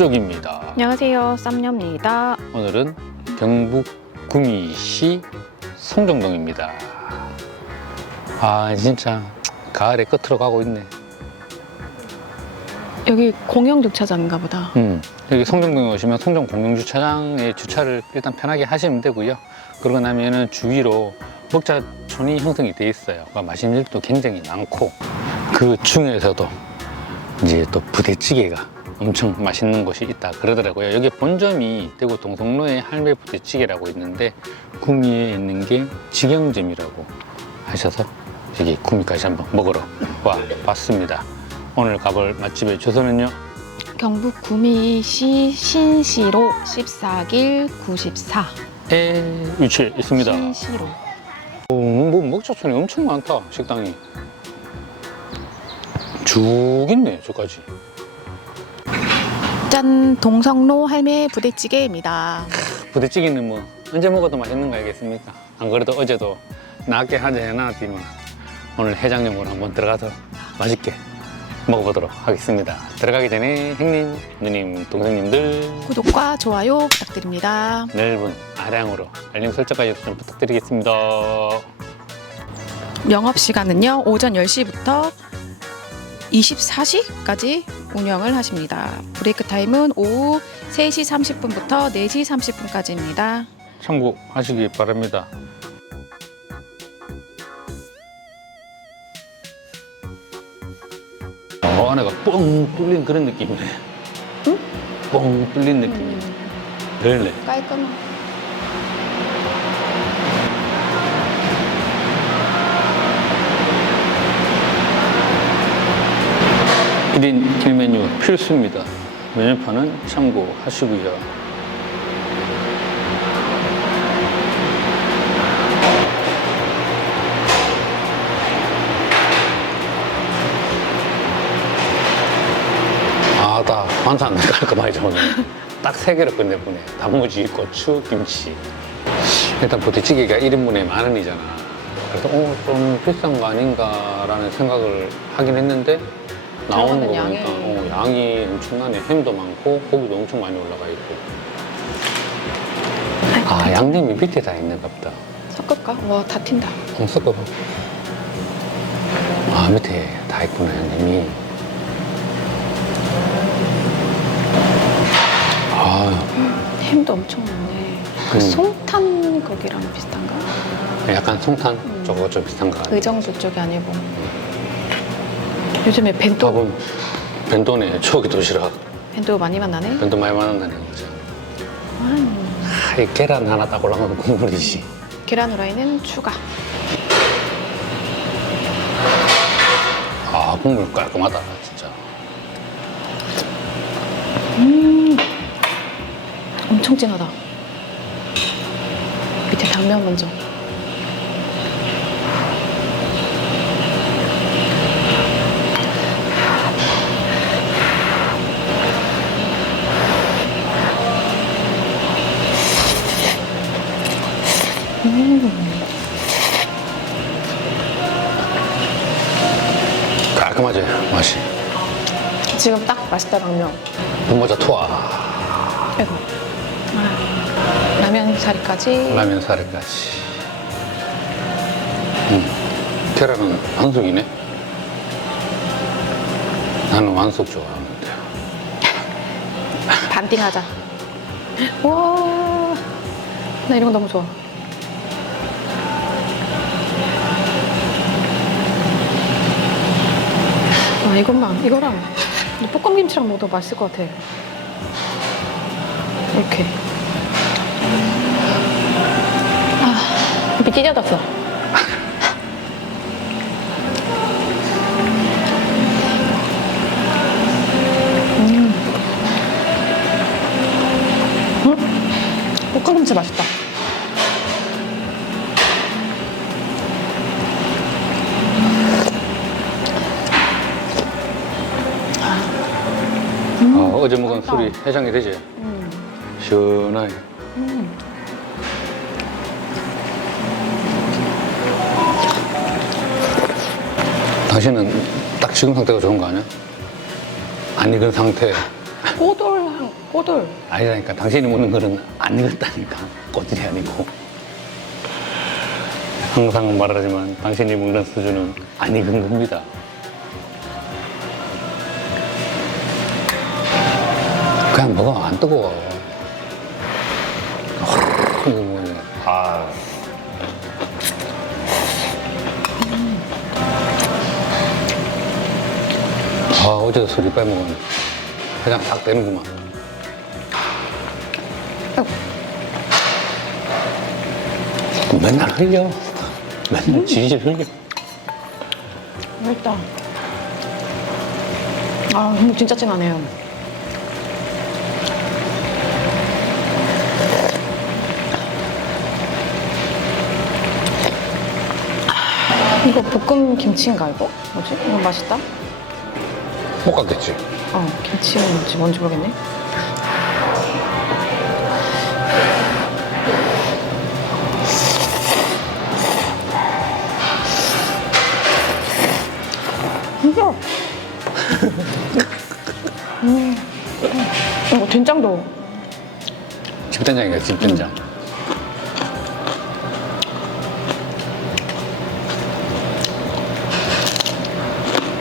금쪽입니다. 안녕하세요, 쌈녀입니다. 오늘은 경북 구미시 송정동입니다. 아 진짜 가을의 끝으로 가고 있네. 여기 공영 주차장인가 보다. 음, 여기 송정동에 오시면 송정 공영 주차장에 주차를 일단 편하게 하시면 되고요. 그러고 나면은 주위로 먹자촌이 형성이 돼 있어요. 그러니까 맛있는 집도 굉장히 많고 그 중에서도 이제 또 부대찌개가 엄청 맛있는 곳이 있다 그러더라고요. 여기 본점이 대구 동성로에 할매 부대찌개라고 있는데 구미에 있는 게 직영점이라고 하셔서 여기 구미까지 한번 먹으러 와 봤습니다. 오늘 가볼 맛집의 주소는요. 경북 구미시 신시로 14길 94. 에 위치해 있습니다. 신시로. 어, 뭐 먹자촌이 엄청 많다 식당이. 쭉 있네 저까지. 짠, 동성로 할매 부대찌개입니다. 부대찌개는 뭐 언제 먹어도 맛있는 거 알겠습니까? 안 그래도 어제도 낮게 한잔 해놨지만 오늘 해장용으로 한번 들어가서 맛있게 먹어보도록 하겠습니다. 들어가기 전에 형님, 누님, 동생님들 구독과 좋아요 부탁드립니다. 넓은 아량으로 알림 설정까지 좀 부탁드리겠습니다. 영업 시간은요, 오전 10시부터 24시까지 운영을 하십니다. 브레이크 타임은 오후 3시 30분부터 4시 30분까지입니다. 참고하시기 바랍니다. 어, 안에가 뻥 뚫린 그런 느낌이네. 응? 뻥 뚫린 느낌이. 그러네. 깔끔한. 일인 1메뉴 필수입니다. 메뉴판은 참고하시고요. 아, 다 반찬 깔끔하게 오네. 딱세 개로 끝내보네. 단무지, 고추, 김치. 일단 부대찌개가 1인분에 만 원이잖아. 그래서 어, 좀 비싼 거 아닌가라는 생각을 하긴 했는데 나오는 거 들어가는 보니까 양이. 어, 양이 엄청나네. 햄도 많고 고기도 엄청 많이 올라가 있고. 아, 양념이 밑에 다 있는가 보다. 섞을까? 와, 다 튄다. 한번 섞어봐. 아, 밑에 다 있구나, 양념이. 아, 햄도 엄청 많네. 그 음. 송탄 거기랑 비슷한가? 약간 송탄 음. 저거 좀 비슷한 거 같아. 의정부 쪽이 아니고. 요즘에 벤또 밥은 벤도네, 초기 도시락. 벤또 많이 만나네. 벤도 많이 만난다는 거죠. 음, 아, 이 계란 하나 딱 올라가면 국물이지. 계란 후라이는 추가. 아, 국물 깔끔하다, 진짜. 음, 엄청 진하다. 밑에 당면 먼저. 깔끔하지, 맛이. 지금 딱 맛있다 당면. 분모자 투하. 아이고. 아, 라면 사리까지. 라면 사리까지. 음, 계란은 완숙이네. 나는 완숙 좋아하는데. 반띵하자. 와, 나 이런 거 너무 좋아. 와, 이것만, 이거랑 이 볶음 김치랑 먹어도 맛있을 것 같아. 이렇게. 아, 입이 찢어졌어. 볶음 김치 맛있다. 어제 먹은 술이 해장이 되지? 음. 시원하게. 음. 당신은 딱 지금 상태가 좋은 거 아니야? 안 익은 상태. 꼬돌한 꼬돌. 아니라니까 당신이 먹는 거는 안 익었다니까 꼬들이 아니고 항상 말하지만 당신이 먹는 수준은 안 익은 겁니다 그냥 먹어 안 뜨거워. 아. 아 어제도 술 이빨 먹었네 그냥 딱 되는구만 맨날 흘려. 맨날 지질 흘려. 맛있다. 아, 음, 진짜 진하네요. 이거 볶음 김치인가 이거? 뭐지? 이거 맛있다? 못 갔겠지. 어, 김치는 뭔지 뭔지 모르겠네. 이거. 음. 어, 된장도 집된장이야, 집된장.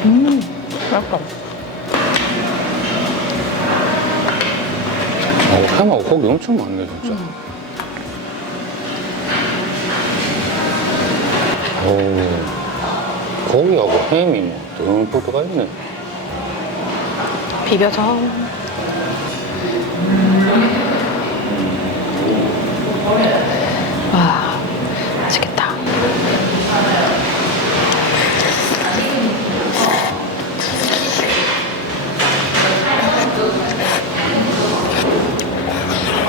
맛있다. 어, 햄하고 고기 엄청 많네, 진짜. 오, 고기하고 햄이 뭐, 듬뿍 들어가 있네. 비벼서. 와, 맛있겠다.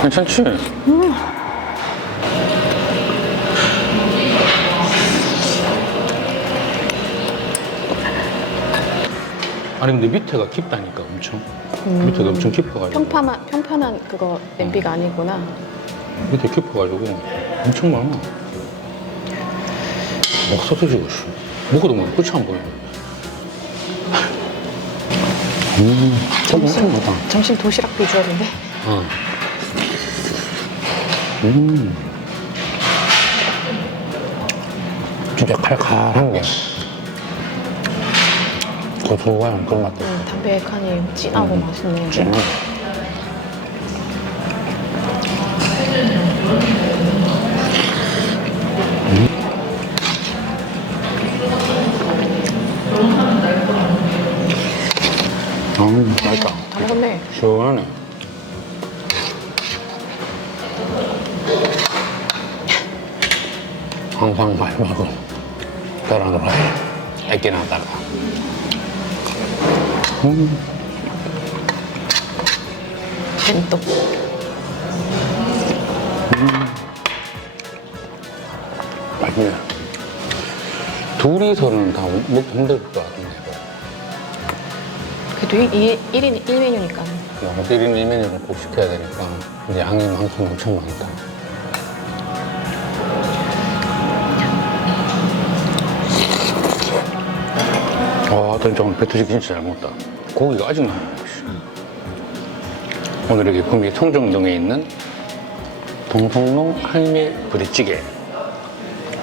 괜찮지? 아니 근데 밑에가 깊다니까 엄청. 밑에가 엄청 깊어가지고. 평판한 평편한 그거 냄비가 아니구나. 밑에 깊어가지고 엄청 많아. 막 쏟아지고 있어. 먹어도 뭐 끝이 안 보여 음 엄청 많다 점심 도시락 비주얼인데. 어. 음. 진짜 칼칼한 게 고소한 그런 맛도 음, 담백하니 진하고 맛있네. 진하고. 음, 맛있다. 다 먹었네. 시원하네. 항상 먹어. 따라놀아야 애끼 나다가. 음, 젠또. 맛있네. 둘이서는 다 먹기 힘들 것 같은데. 그래도 이, 1인 1메뉴니까. 영어 때리는 이 메뉴를 꼭 시켜야 되니까 이제 양이 많긴 엄청 많다. 와, 진짜 오늘 배투식 진짜 잘 먹었다. 고기가 아직. 씨. 오늘 여기 구미 통정동에 있는 동성농 할매 부대찌개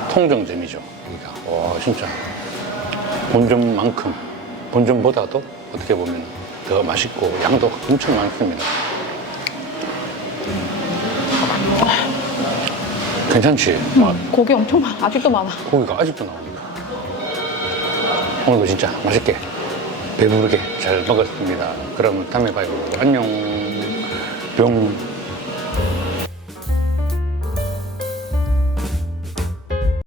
통정점이죠. 여기가. 와, 진짜 본점만큼 본점보다도 어떻게 보면 더 맛있고 양도 엄청 많습니다. 괜찮지? 맛. 고기 엄청 많아. 아직도 많아. 고기가 아직도 나옵니다. 오늘도 진짜 맛있게 배부르게 잘 먹었습니다. 그러면 다음에 봐요. 안녕. 뿅.